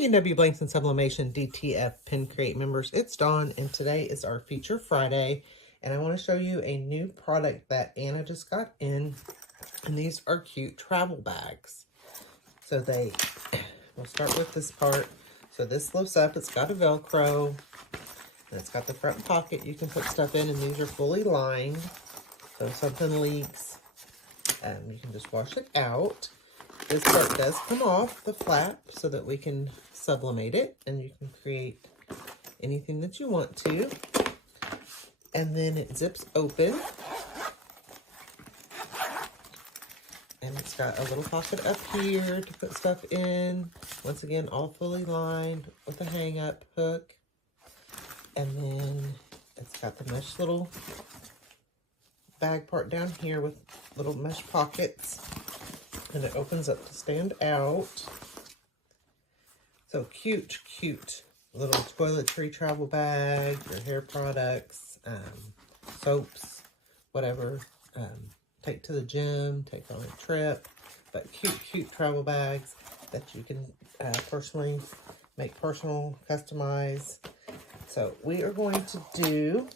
P&W Blanks and Sublimation DTF Pin Crate members, it's Dawn, and today is our Feature Friday, and I want to show you a new product that Anna just got in, and these are cute travel bags. So we'll start with this part. So this lifts up, it's got a Velcro, and it's got the front pocket you can put stuff in, and these are fully lined, so if something leaks, you can just wash it out. This part does come off the flap so that we can sublimate it, and you can create anything that you want to. And then it zips open. And it's got a little pocket up here to put stuff in. Once again, all fully lined with a hang-up hook. And then it's got the mesh little bag part down here with little mesh pockets. And it opens up to stand out. So cute little toiletry travel bag, your hair products, soaps, whatever. Take to the gym, take on a trip. But cute travel bags that you can personally make customize. So we are going to do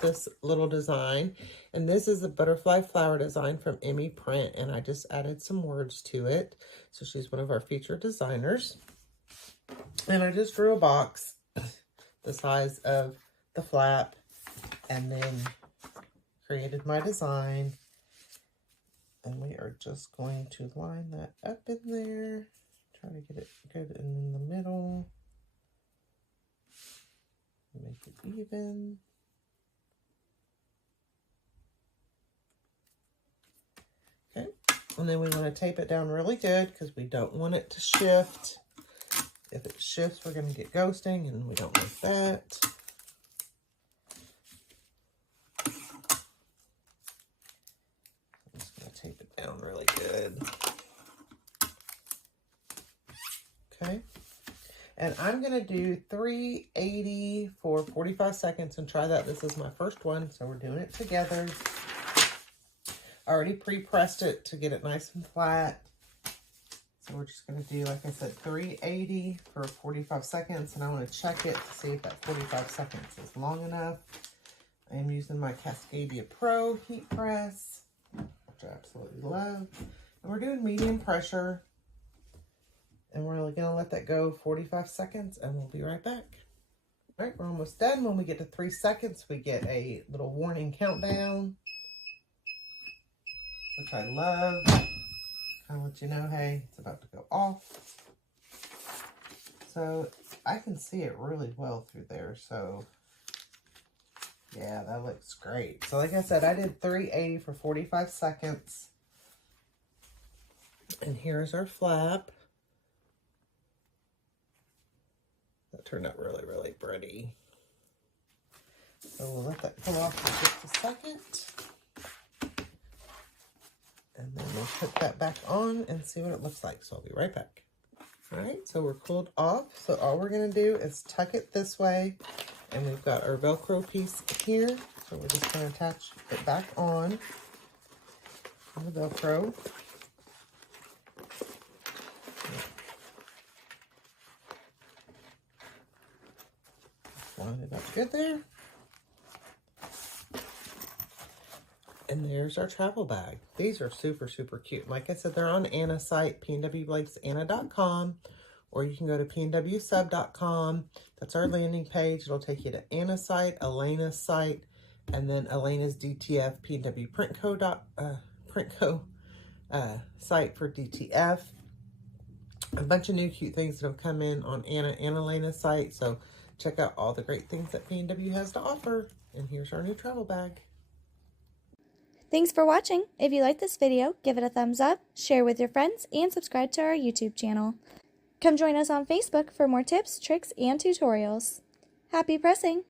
this little design, and this is a butterfly flower design from Emmy Print, and I just added some words to it. So she's one of our featured designers, and I just drew a box the size of the flap and then created my design, and we are just going to line that up in there, try to get it good and in the middle, make it even. Okay, and then we want to tape it down really good because we don't want it to shift. If it shifts, we're going to get ghosting, and we don't want that. I'm just going to tape it down really good. Okay, and I'm going to do 380 for 45 seconds and try that. This is my first one, so we're doing it together. I already pre-pressed it to get it nice and flat. So we're just going to do, like I said, 380 for 45 seconds. And I want to check it to see if that 45 seconds is long enough. I am using my Cascadia Pro heat press, which I absolutely love. And we're doing medium pressure. And we're going to let that go 45 seconds, and we'll be right back. All right, we're almost done. When we get to 3 seconds, we get a little warning countdown, which I love. Kind of let you know, hey, it's about to go off. So I can see it really well through there. So yeah, that looks great. So like I said, I did 380 for 45 seconds. And here's our flap. That turned out really pretty. So we'll let that come off for just a second. And then we'll put that back on and see what it looks like. So I'll be right back. All right, so we're cooled off. So all we're going to do is tuck it this way. And we've got our Velcro piece here. So we're just going to attach it back on the Velcro. Line it up good there. And there's our travel bag. These are super cute. Like I said, they're on Anna's site, pnwblakesanna.com, or you can go to pnwsub.com. That's our landing page. It'll take you to Anna's site, Elena's site, and then Elena's DTF PNW Printco site for DTF. A bunch of new cute things that have come in on Anna and Elena's site. So check out all the great things that PNW has to offer. And here's our new travel bag. Thanks for watching. If you like this video, give it a thumbs up, share with your friends, and subscribe to our YouTube channel. Come join us on Facebook for more tips, tricks, and tutorials. Happy pressing!